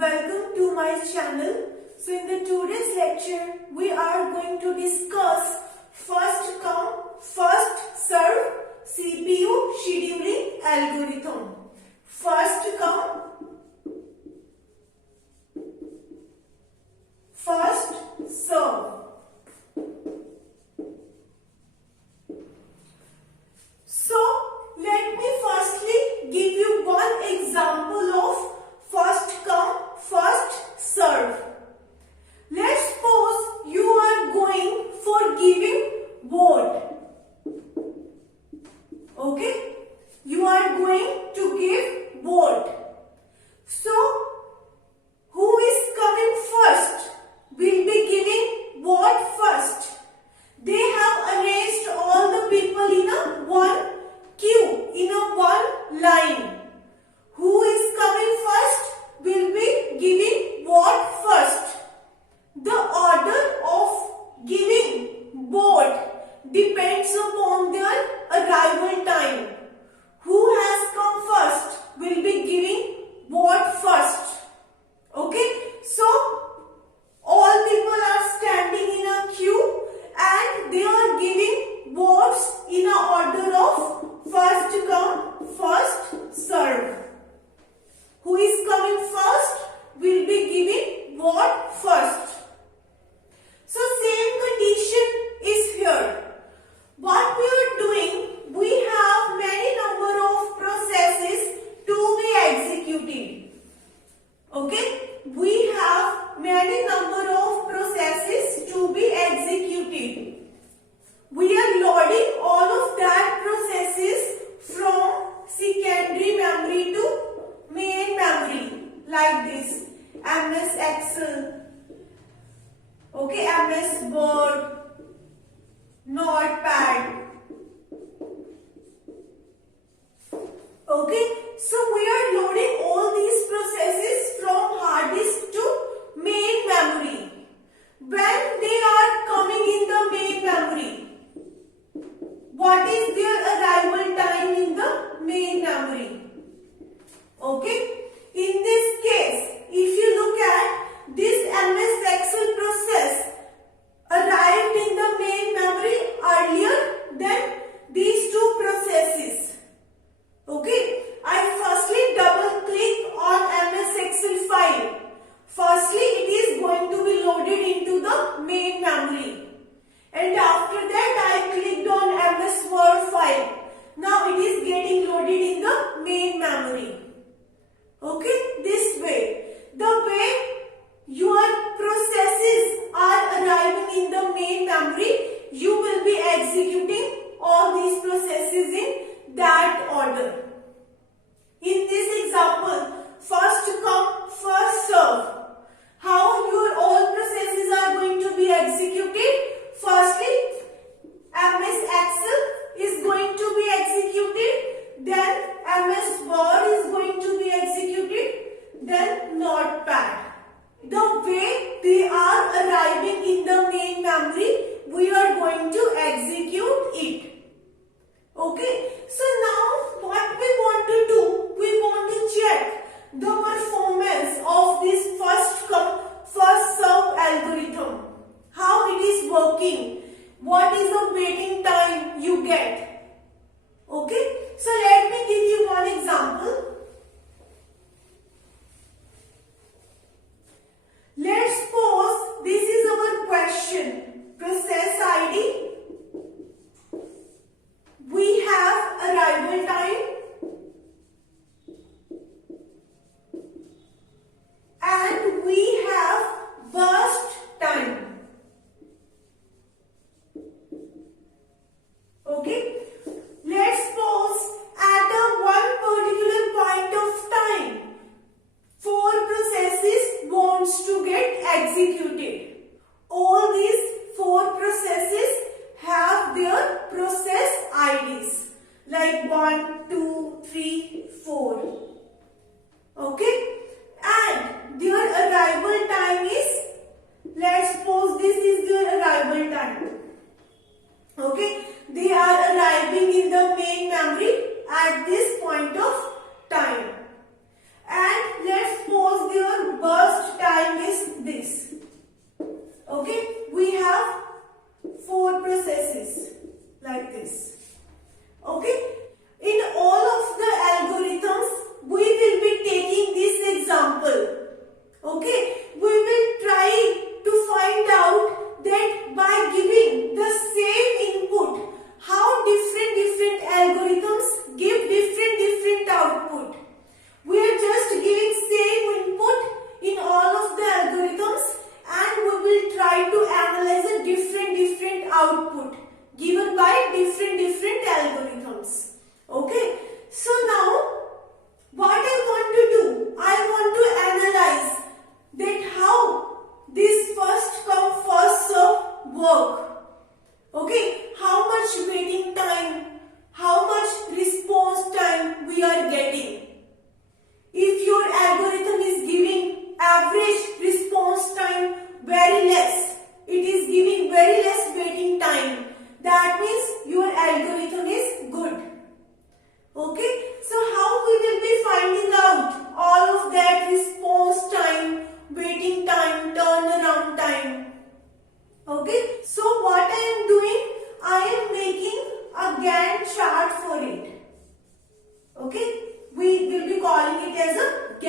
welcome to my channel. So in the today's lecture, we are going to discuss first come, first serve CPU scheduling algorithm. First come, first serve. So let me firstly give you one example of first come, first serve. Let's suppose you are going for giving vote. Okay? You are going to give vote. So, who is coming first? Will be giving vote first. They have arranged all the people in a one queue, in a one line. Who is coming first will be giving vote first. The order of giving vote depends upon their arrival time. Who has come first will be giving vote first. Okay, so all people are standing in a queue and they are giving votes in a order of first come, first serve. Who is coming first will be giving vote first. So same condition is here. What we are doing, we have many number of processes to be executed. Okay, we have many number of processes to be executed. We are loading all of that processes from secondary memory to main memory like this. MS Excel, okay, MS Word, Notepad. Okay, so we are loading all these processes from hard disk to main memory. When they are coming in the main memory, what is their arrival time in the main memory? Okay, in this case, if you look at this MS Excel process arrived in the main memory earlier than these two processes. Okay, I firstly double click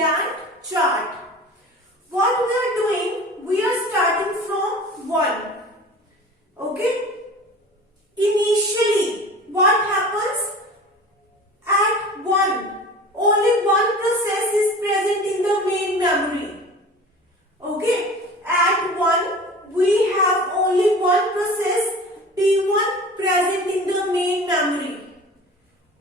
Gantt chart. What we are doing, we are starting from 1. Okay? Initially, what happens? At 1, only one process is present in the main memory. Okay? At 1, we have only one process P1 present in the main memory.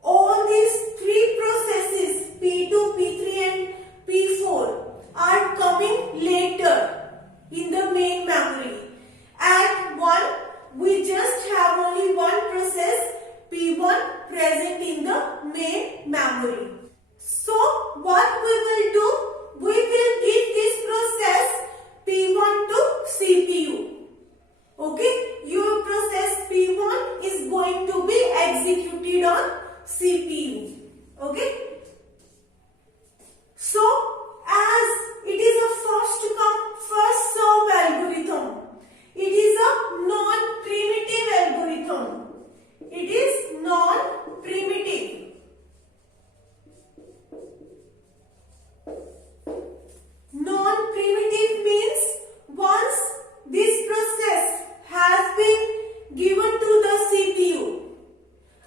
All these three processes P2, P3 and P4 are coming later in the main memory. At 1, we just have only one process P1 present in the main memory. So what we will do? We will give this process P1 to CPU. Okay? Your process P1 is going to be executed on CPU. Okay? So, as it is a first come, first serve algorithm, it is a non-primitive algorithm. It is non-primitive. Non-primitive means once this process has been given to the CPU,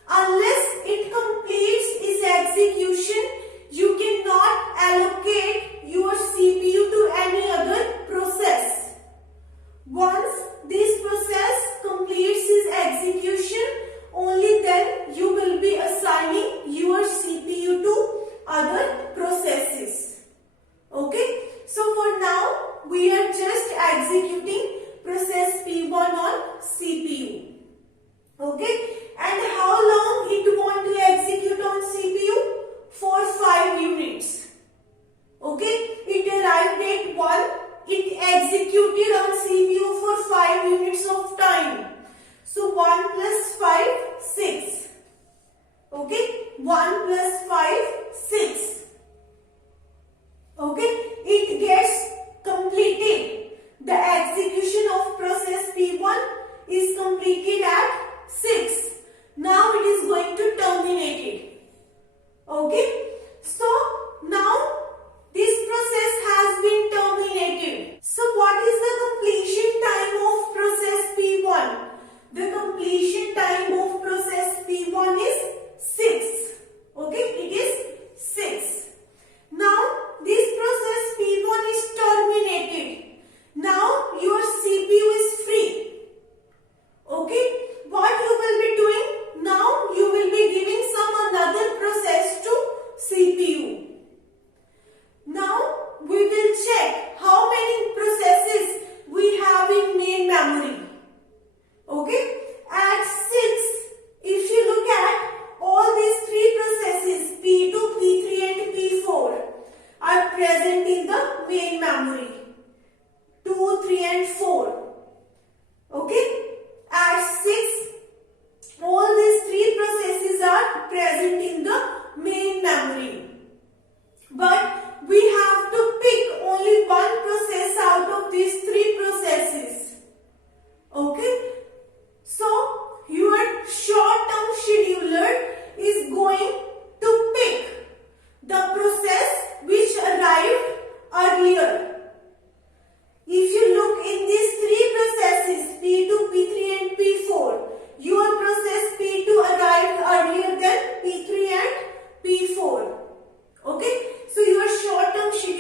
unless it completes its execution, you cannot allocate your CPU to any other process. Once this process completes its execution, only then you will be assigning your CPU to other processes. Okay? So for now, we are just executing process P1 on CPU. Okay? And how long it want to execute on CPU? For 5 units. Okay? It arrived at 1. It executed on CPU for 5 units of time. So 1 plus 5, 6. Okay? 1 plus 5, 6. Okay? It gets completed. The execution of process P1 is completed at 6. Now it is going to terminate it. Okay? So now this process has been terminated. So what is the completion time of process P1? The completion time of process P1 is 6. Okay? It is 6. Now this process P1 is terminated. Now your CPU is free. Okay? What you will be doing? Now you will be giving some another process to CPU. Now we will check how many processes we have in main memory. Okay? At 6, if you look at all these three processes P2, P3 and P4 are present in the main memory. 2, 3 and 4. Okay? At 6, all these three processes are present in the main memory. But we have to pick only one process out of these three processes. Okay? So, your short-term scheduler is going to pick the process which arrived earlier. If you look in these three processes P2, P3 and P4, your process P2 arrived earlier than P3 and P4. Okay? So your short-term scheduler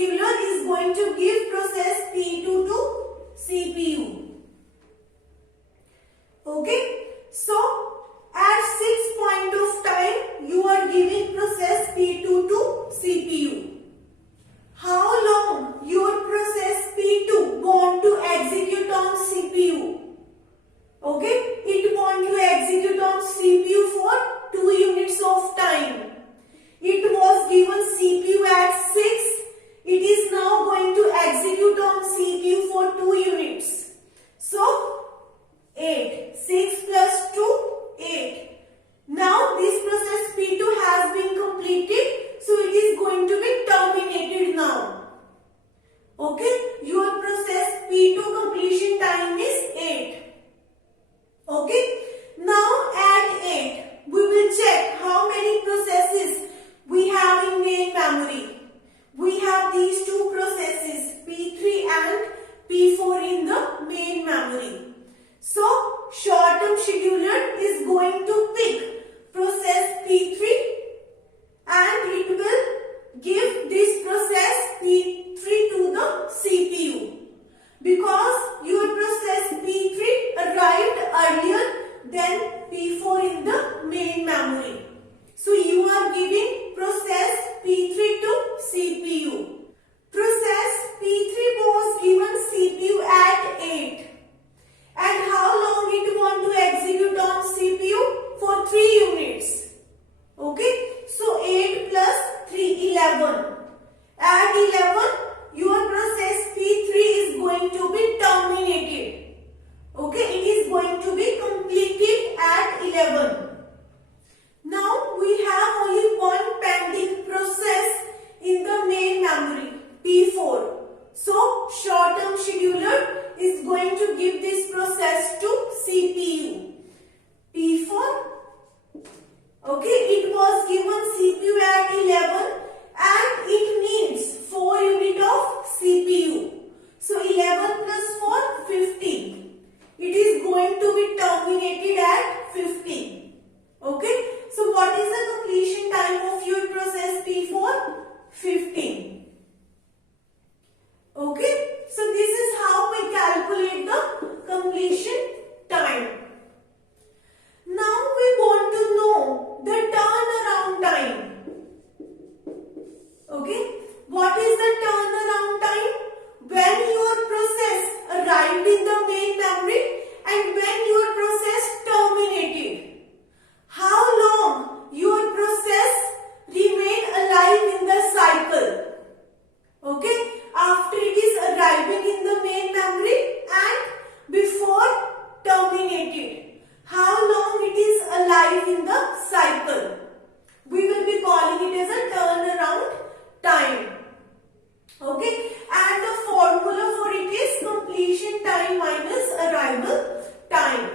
Okay, and the formula for it is completion time minus arrival time.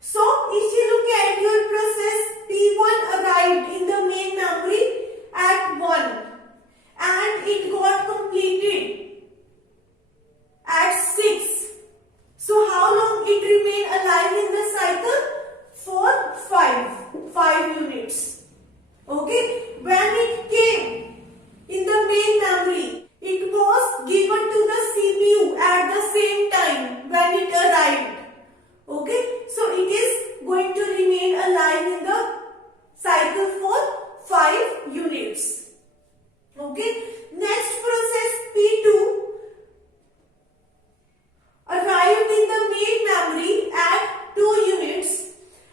So if you look at your process, P1 arrived in the main memory at 1 and it got completed at 6. So how long it remained alive in the cycle? For 5 units. Okay, when it came in the main memory, it was given to the CPU at the same time when it arrived. Okay, so it is going to remain alive in the cycle for 5 units. Okay, next process P2 arrived in the main memory at 2 units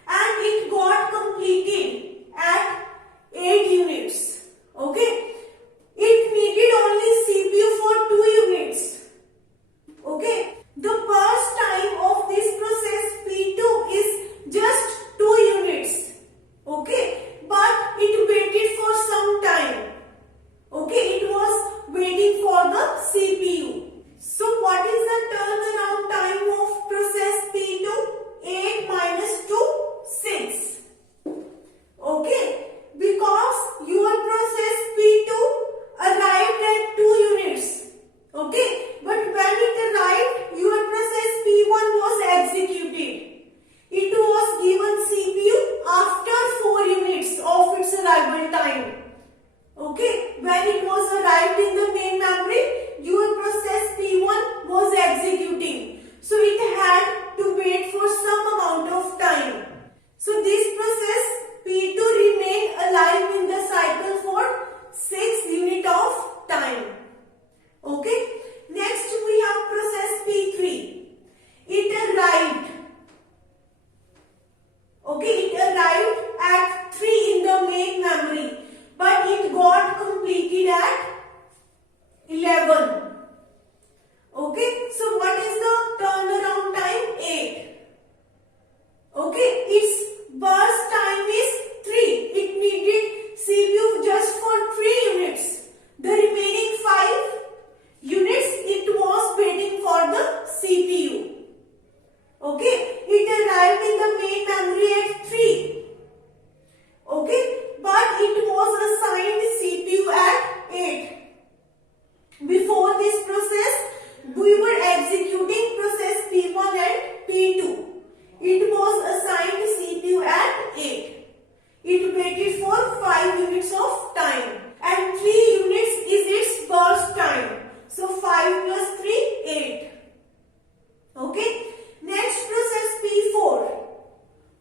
and it got completed at 8 units. Okay, it needed only CPU for 2 units. Okay, the burst time of this process P2 is just 2 units. Okay, but it waited for some time. Okay, it was waiting for the CPU. So what is the turnaround time of process P2? 8 minus 2, 6. Okay, because your process P2 arrived at 2 units. Okay, but when it arrived, your process P1 was executed. It was given CPU after 4 units of its arrival time. Okay, when it was arrived in the main memory, your process P1 was executing. So it had to wait for some amount of time. So this process P2 remained alive in the cycle for 6 units of time. Okay, next we have process P3. It arrived. Okay, it arrived at 3 in the main memory, but it got completed at 11. Okay, so what is the turnaround time? 8. Okay, its burst time is 3. It needed CPU just for 3 units. The remaining 5 units it was waiting for the CPU. Okay, it arrived in the main memory at 3. Okay, but it was assigned CPU at 8. Before this process, we were executing process P1 and P2. It was assigned CPU at 8. It waited for 5 units of time and 3 units is its burst time. So 5 plus 3, 8. Okay. Next process P4.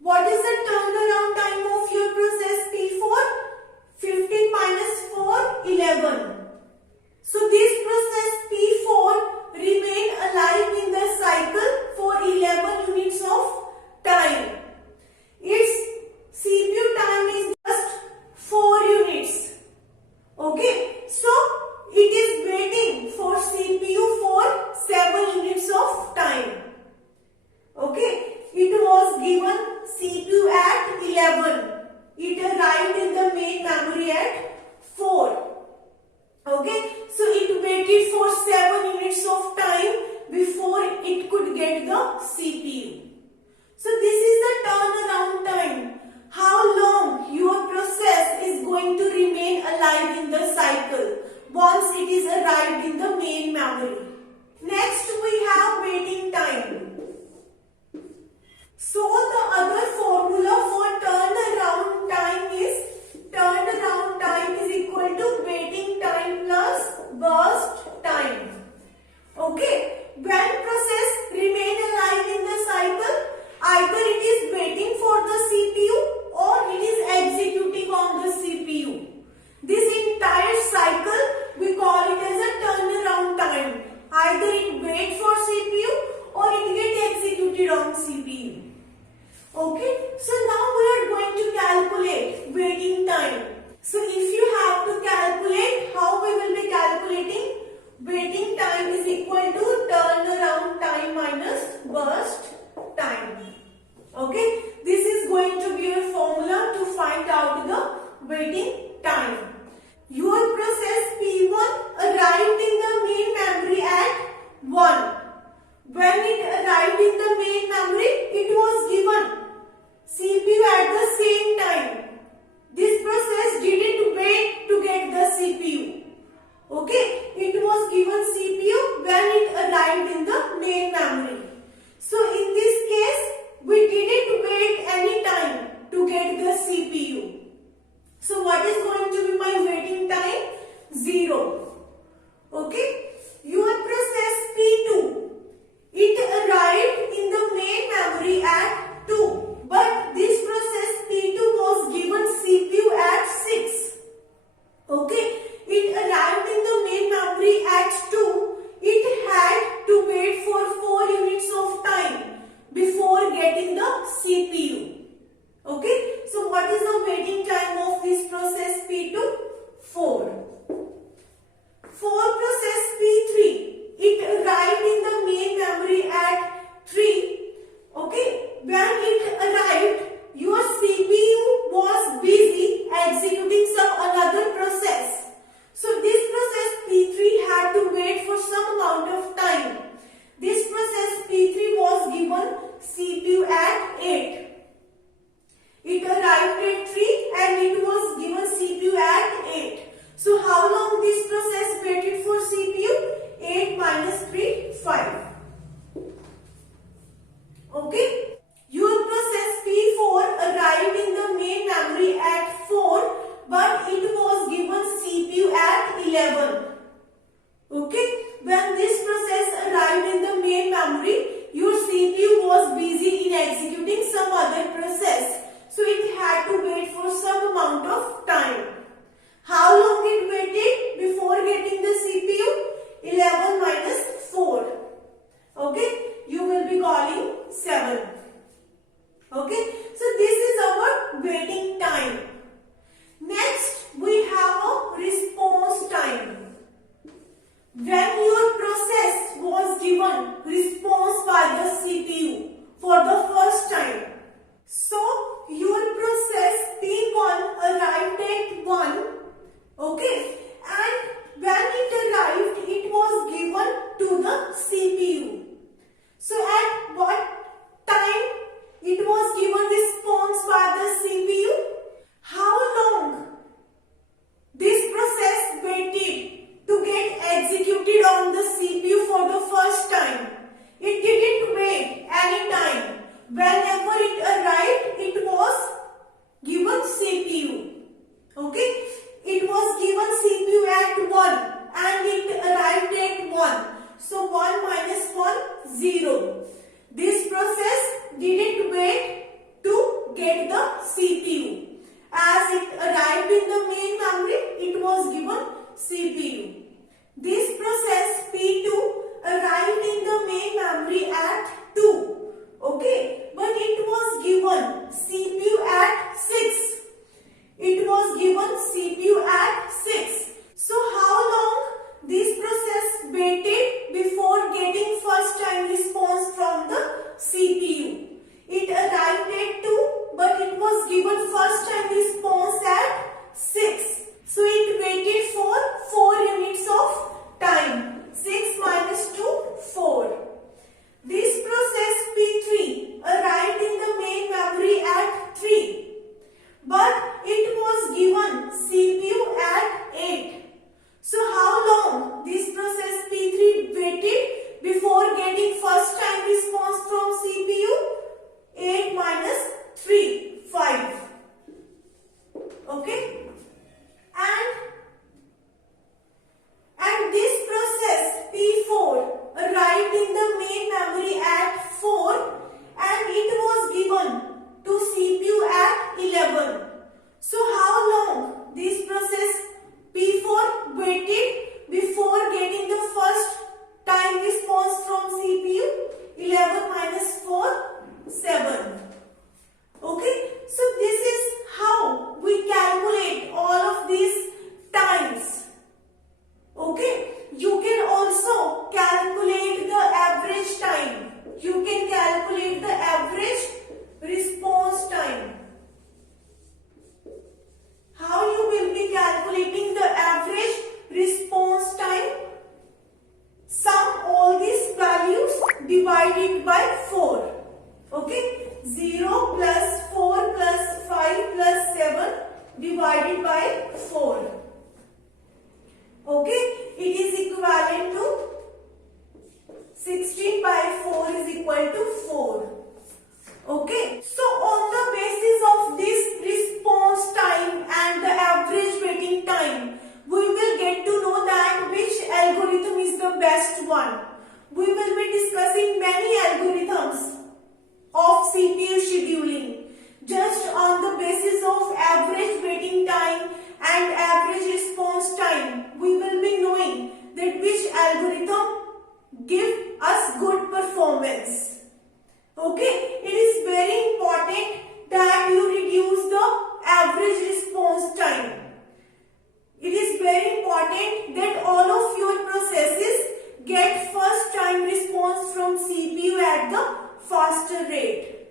What is the turnaround time of your process P4? 15 minus 4, 11. So this process P4 remained alive in the cycle for 11 units of time. Its CPU time is just 4 units. Okay, so it is waiting for CPU for 7 units of time. Okay, it was given CPU at 11. It arrived in the main memory at 4. Okay, so it waited for 7 units of time before it could get the CPU. So this is the turnaround time. How long your process is going to remain alive in the cycle once it is arrived in the main memory. Next we have waiting time. So the other formula for turnaround time is equal to waiting time plus burst time. Okay, when process remain alive in the cycle, either it is waiting for the CPU or it is executing on the CPU. This entire cycle we call it as a turnaround time. Either it waits for CPU or it arrived in the main memory. So in this case, we didn't wait any time to get the CPU. So what is going to be my waiting time? 0. Okay. Your process P2, it arrived in the main memory at 2. But this process P2 was given CPU at 6. Okay. It arrived in the main memory at 2. It had to wait for 4 units of time before getting the CPU. Okay. So what is the waiting time of this process P2? 4. For process P3, it arrived in the main memory at 3. Okay. When it arrived, your CPU was busy executing some another process. So this process P3 had to wait for some amount of time. This process P3 was given CPU at 8. It arrived at 3 and it was given CPU at 8. So how long this process waited for CPU? 8 minus 3, 5. Okay. Your process P4 arrived in the main memory at 4, but it was given CPU at 11. Okay. When this process arrived in the main memory, your CPU was busy in executing some other process. So it had to wait for some amount of time. How long it waited before getting the CPU? 11 minus 4. Okay. You will be calling 7. Okay. So this is our waiting time. Next, we have a response time. When your process was given response by the CPU for the first time. So, your process P1 arrived at 1. Okay. And when it arrived, it was given to the CPU. So, at what time it was given response by the CPU? How long this process waited to get executed on the CPU for the first time? It didn't wait any time. Whenever it arrived, it was given CPU. Okay? It was given CPU at 1 and it arrived at 1. So 1 minus 1, 0. This process didn't wait to get the CPU. As it arrived in the main memory, it was given CPU. This process P2 arrived in the main memory at 2. Okay, but it was given CPU at 6. It was given CPU at 6. So how long this 16 by 4 is equal to 4. Okay, so on the basis of this response time and the average waiting time, we will get to know that which algorithm is the best one. We will be discussing many algorithms of CPU scheduling. Just on the basis of average waiting time and average response time, we will be knowing that which algorithm give us good performance. Okay, it is very important that you reduce the average response time. It is very important that all of your processes get first time response from CPU at the faster rate.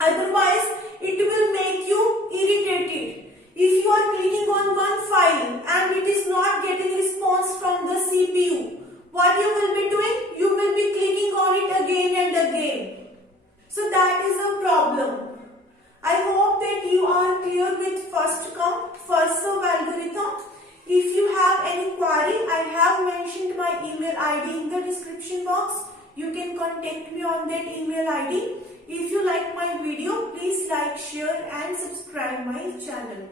Otherwise, it will make you irritated. If you are clicking on one file and it is not getting response from the CPU, what you will be doing? You will be clicking on it again and again. So that is a problem. I hope that you are clear with first come, first serve algorithm. If you have any query, I have mentioned my email ID in the description box. You can contact me on that email ID. If you like my video, please like, share and subscribe my channel.